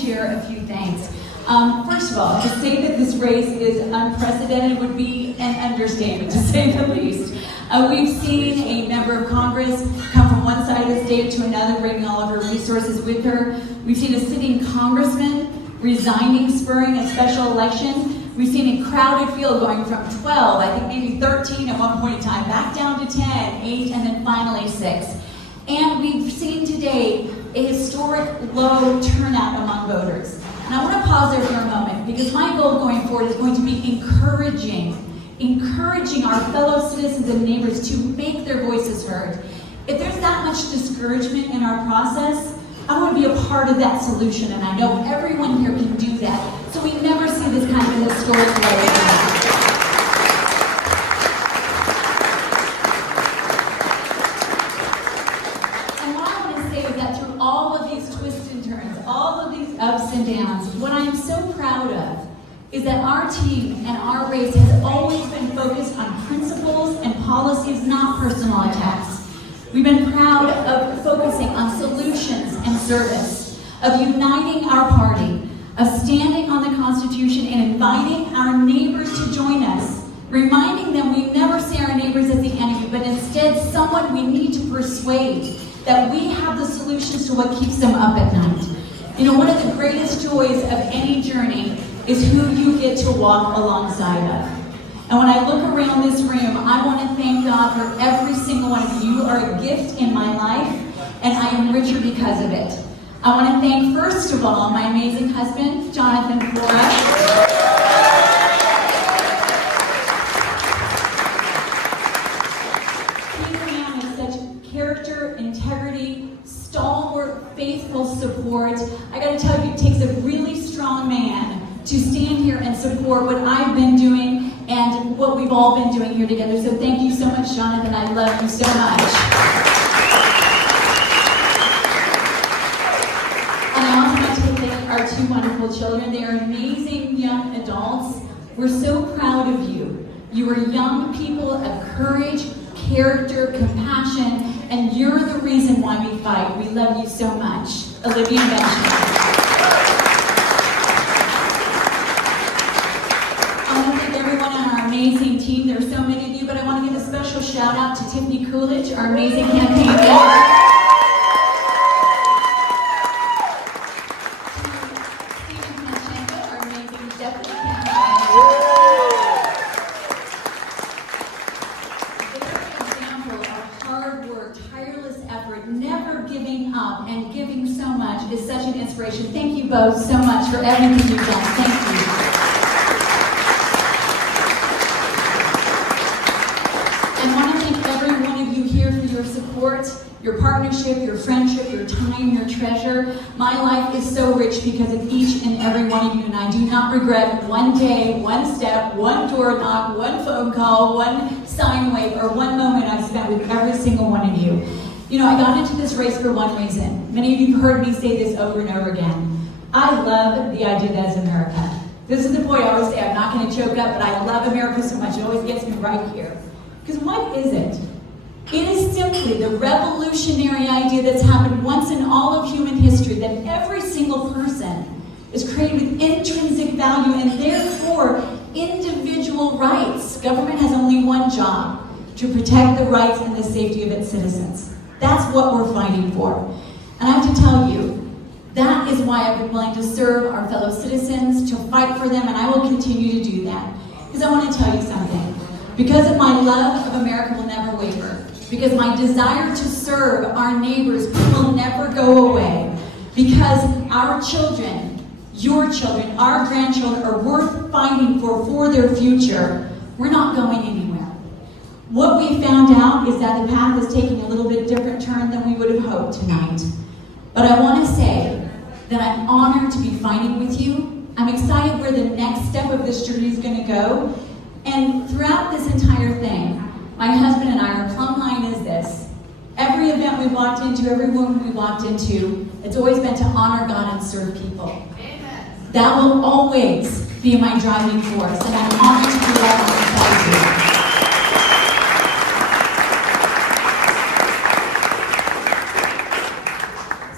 share a few things. First of all, to say that this race is unprecedented would be an understatement, to say the least. We've seen a member of Congress come from one side of the state to another, bringing all of her resources with her. We've seen a sitting congressman resigning, spurring a special election. We've seen a crowded field going from 12, I think maybe 13 at one point in time, back down to 10, 8, and then finally 6. And we've seen today a historic low turnout among voters. And I want to pause there for a moment, because my goal going forward is going to be encouraging our fellow citizens and neighbors to make their voices heard. If there's that much discouragement in our process, I want to be a part of that solution, and I know everyone here can do that, so we never see this kind of historic low turnout. Ups and downs. What I'm so proud of is that our team and our race has always been focused on principles and policies, not personal attacks. We've been proud of focusing on solutions and service, of uniting our party, of standing on the Constitution and inviting our neighbors to join us, reminding them we never see our neighbors as the enemy, but instead someone we need to persuade that we have the solutions to what keeps them up at night. You know, one of the greatest joys of any journey is who you get to walk alongside of. And when I look around this room, I want to thank God for every single one of you. You are a gift in my life, and I am richer because of it. I want to thank, first of all, my amazing husband, Jonathan Flora. He's a man with such character, integrity, stalwart, faithful support. I got to tell you, it takes a really strong man to stand here and support what I've been doing and what we've all been doing here together. So thank you so much, Jonathan. I love you so much. And I also want to thank our 2 wonderful children. They are amazing young adults. We're so proud of you. You are young people of courage, character, compassion, and you're the reason why we fight. We love you so much. Olivia and Benjamin. I want to thank everyone on our amazing team. There are so many of you, but I want to give a special shout out to Tiffany Coolidge, our amazing campaign manager. Is such an inspiration. Thank you both so much for everything you've done. Thank you. I want to thank every one of you here for your support, your partnership, your friendship, your time, your treasure. My life is so rich because of each and every one of you, and I do not regret one day, one step, one door knock, one phone call, one sign wave, or one moment I've spent with every single one of you. You know, I got into this race for one reason. Many of you have heard me say this over and over again. I love the idea that is America. This is the point I always say, I'm not going to choke up, but I love America so much, it always gets me right here. Because what is it? It is simply the revolutionary idea that's happened once in all of human history, that every single person is created with intrinsic value and therefore individual rights. Government has only one job, to protect the rights and the safety of its citizens. That's what we're fighting for. And I have to tell you, that is why I've been willing to serve our fellow citizens, to fight for them, and I will continue to do that. Because I want to tell you something. Because of my love of America will never waver. Because my desire to serve our neighbors will never go away. Because our children, your children, our grandchildren are worth fighting for their future, we're not going anywhere. What we found out is that the path is taking a little bit different turn than we would have hoped tonight. But I want to say that I'm honored to be fighting with you. I'm excited where the next step of this journey is going to go. And throughout this entire thing, my husband and I, our plumb line is this. Every event we walked into, every room we walked into, it's always been to honor God and serve people. Amen. That will always be my driving force, and I'm honored to be that alongside you.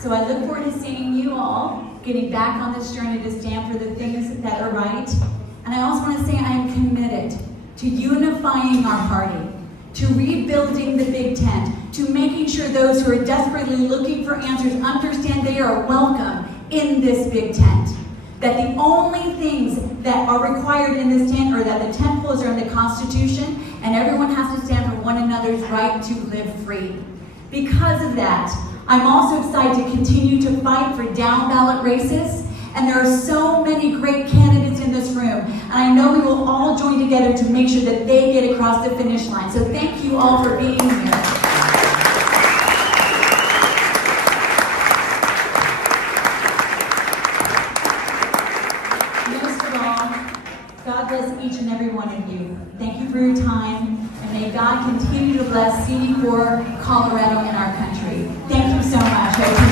So I look forward to seeing you all getting back on this journey to stand for the things that are right. And I also want to say I am committed to unifying our party, to rebuilding the big tent, to making sure those who are desperately looking for answers understand they are welcome in this big tent. That the only things that are required in this tent are that the tent poles are in the Constitution, and everyone has to stand for one another's right to live free. Because of that, I'm also excited to continue to fight for down ballot races, and there are so many great candidates in this room, and I know we will all join together to make sure that they get across the finish line. So thank you all for being here. God bless each and every one of you. Thank you for your time, and may God continue to bless CD4 Colorado and our country. Thank you so much.